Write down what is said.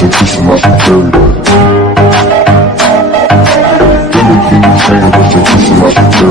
take this and watch me dirty. Give me king, hang, watch take this and watch me dirty.